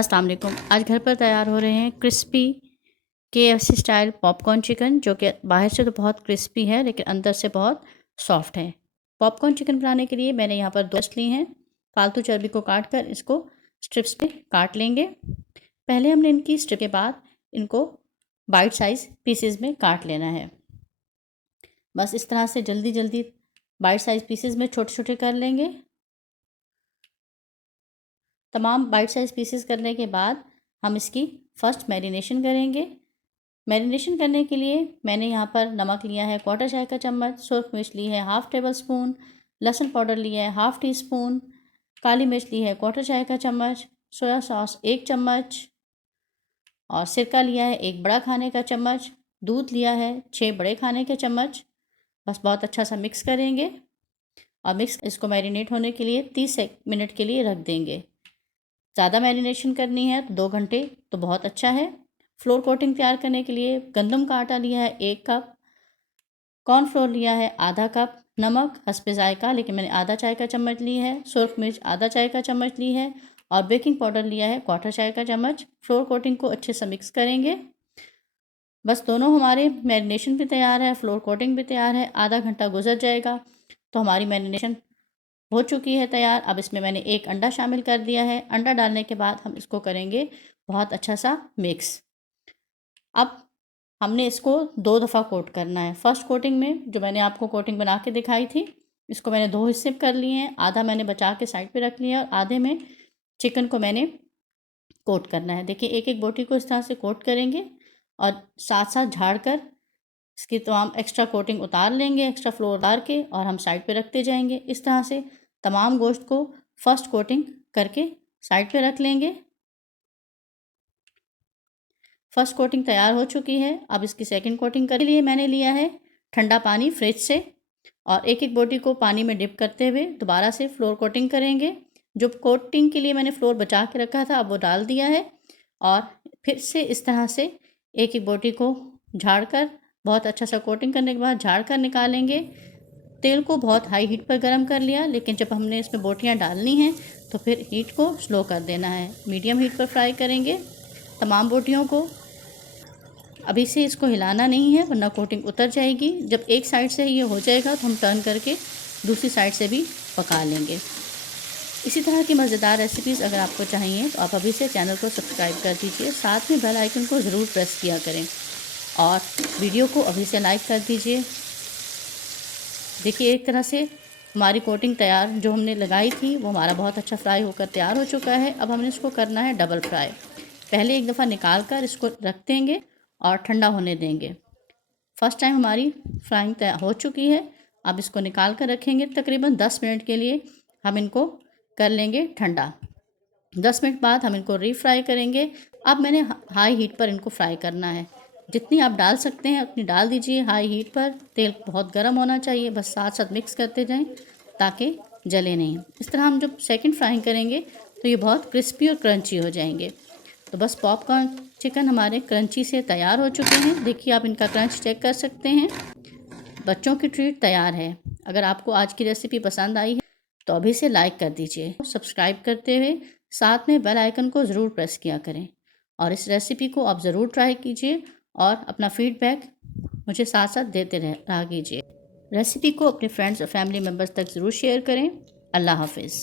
अस्सलाम वालेकुम। आज घर पर तैयार हो रहे हैं crispy KFC style popcorn chicken, जो कि बाहर से तो बहुत क्रिस्पी है लेकिन अंदर से बहुत सॉफ्ट है। पॉपकॉर्न चिकन बनाने के लिए मैंने यहाँ पर 2 ली हैं। फालतू चर्बी को काट कर इसको स्ट्रिप्स पे काट लेंगे। पहले हमने इनकी स्ट्रिप के बाद इनको बाइट साइज़ पीसेस में काट लेना है। बस इस तरह से जल्दी जल्दी बाइट साइज़ पीसेस में छोटे छोटे कर लेंगे। तमाम बाइट साइज़ पीसेस करने के बाद हम इसकी फ़र्स्ट मैरिनेशन करेंगे। मैरिनेशन करने के लिए मैंने यहाँ पर नमक लिया है 1/4 चाय का चम्मच, सुरख मिर्च ली है 1/2 टेबल स्पून, लहसुन पाउडर लिया है 1/2 टी स्पून, काली मिर्च ली है 1/4 चाय का चम्मच, सोया सॉस 1 चम्मच और सिरका लिया है 1 बड़ा खाने का चम्मच, दूध लिया है 6 बड़े खाने के चम्मच। बस बहुत अच्छा सा मिक्स करेंगे और इसको मैरिनेट होने के लिए 30 मिनट के लिए रख देंगे। ज़्यादा मैरिनेशन करनी है तो 2 घंटे तो बहुत अच्छा है। फ्लोर कोटिंग तैयार करने के लिए गंदम का आटा लिया है 1 कप, कॉर्नफ्लोर लिया है आधा कप, नमक हस्बे ज़ायका लेकिन मैंने आधा चाय का चम्मच ली है, सुरख मिर्च आधा चाय का चम्मच ली है और बेकिंग पाउडर लिया है 1/4 चाय का चम्मच। फ्लोर कोटिंग को अच्छे से मिक्स करेंगे। बस दोनों हमारे मैरिनेशन भी तैयार है, फ्लोर कोटिंग भी तैयार है। आधा घंटा गुजर जाएगा तो हमारी मैरिनेशन हो चुकी है तैयार। अब इसमें मैंने 1 अंडा शामिल कर दिया है। अंडा डालने के बाद हम इसको करेंगे बहुत अच्छा सा मिक्स। अब हमने इसको 2 दफ़ा कोट करना है। फर्स्ट कोटिंग में जो मैंने आपको कोटिंग बना के दिखाई थी, इसको मैंने 2 हिस्से कर लिए हैं। आधा मैंने बचा के साइड पे रख लिया और आधे में चिकन को मैंने कोट करना है। देखिए एक एक बोटी को इस तरह से कोट करेंगे और साथ साथ झाड़ कर इसकी तमाम एक्स्ट्रा कोटिंग उतार लेंगे, एक्स्ट्रा फ्लोर उतार के, और हम साइड पे रखते जाएंगे। इस तरह से तमाम गोश्त को फर्स्ट कोटिंग करके साइड पे रख लेंगे। फर्स्ट कोटिंग तैयार हो चुकी है। अब इसकी सेकंड कोटिंग के लिए मैंने लिया है ठंडा पानी फ्रिज से और एक एक बोटी को पानी में डिप करते हुए दोबारा से फ्लोर कोटिंग करेंगे। जो कोटिंग के लिए मैंने फ्लोर बचा के रखा था अब वो डाल दिया है और फिर से इस तरह से एक एक बोटी को झाड़ कर बहुत अच्छा सा कोटिंग करने के बाद झाड़ कर निकालेंगे। तेल को बहुत हाई हीट पर गर्म कर लिया, लेकिन जब हमने इसमें बोटियाँ डालनी हैं तो फिर हीट को स्लो कर देना है। मीडियम हीट पर फ्राई करेंगे तमाम बोटियों को। अभी से इसको हिलाना नहीं है वरना कोटिंग उतर जाएगी। जब एक साइड से ये हो जाएगा तो हम टर्न करके दूसरी साइड से भी पका लेंगे। इसी तरह की मज़ेदार रेसिपीज़ अगर आपको चाहिए तो आप अभी से चैनल को सब्सक्राइब कर दीजिए, साथ में बेल आइकन को ज़रूर प्रेस किया करें और वीडियो को अभी से लाइक कर दीजिए। देखिए एक तरह से हमारी कोटिंग तैयार जो हमने लगाई थी वो हमारा बहुत अच्छा फ्राई होकर तैयार हो चुका है। अब हमने इसको करना है डबल फ्राई। पहले एक दफ़ा निकाल कर इसको रख देंगे और ठंडा होने देंगे। फर्स्ट टाइम हमारी फ्राइंग तैयार हो चुकी है। अब इसको निकाल कर रखेंगे। तकरीबन 10 मिनट के लिए हम इनको कर लेंगे ठंडा। 10 मिनट बाद हम इनको रीफ्राई करेंगे। अब मैंने हाई हीट पर इनको फ्राई करना है। जितनी आप डाल सकते हैं उतनी डाल दीजिए हाई हीट पर। तेल बहुत गर्म होना चाहिए, बस साथ साथ मिक्स करते जाएं ताकि जले नहीं। इस तरह हम जब सेकंड फ्राइंग करेंगे तो ये बहुत क्रिस्पी और क्रंची हो जाएंगे। तो बस पॉपकॉर्न चिकन हमारे क्रंची से तैयार हो चुके हैं। देखिए आप इनका क्रंच चेक कर सकते हैं। बच्चों की ट्रीट तैयार है। अगर आपको आज की रेसिपी पसंद आई है तो अभी से लाइक कर दीजिए, सब्सक्राइब करते हुए साथ में बेल आइकन को ज़रूर प्रेस किया करें और इस रेसिपी को आप ज़रूर ट्राई कीजिए और अपना फीडबैक मुझे साथ साथ देते रहा कीजिए। रेसिपी को अपने फ्रेंड्स और फैमिली मेम्बर्स तक ज़रूर शेयर करें। अल्लाह हाफिज़।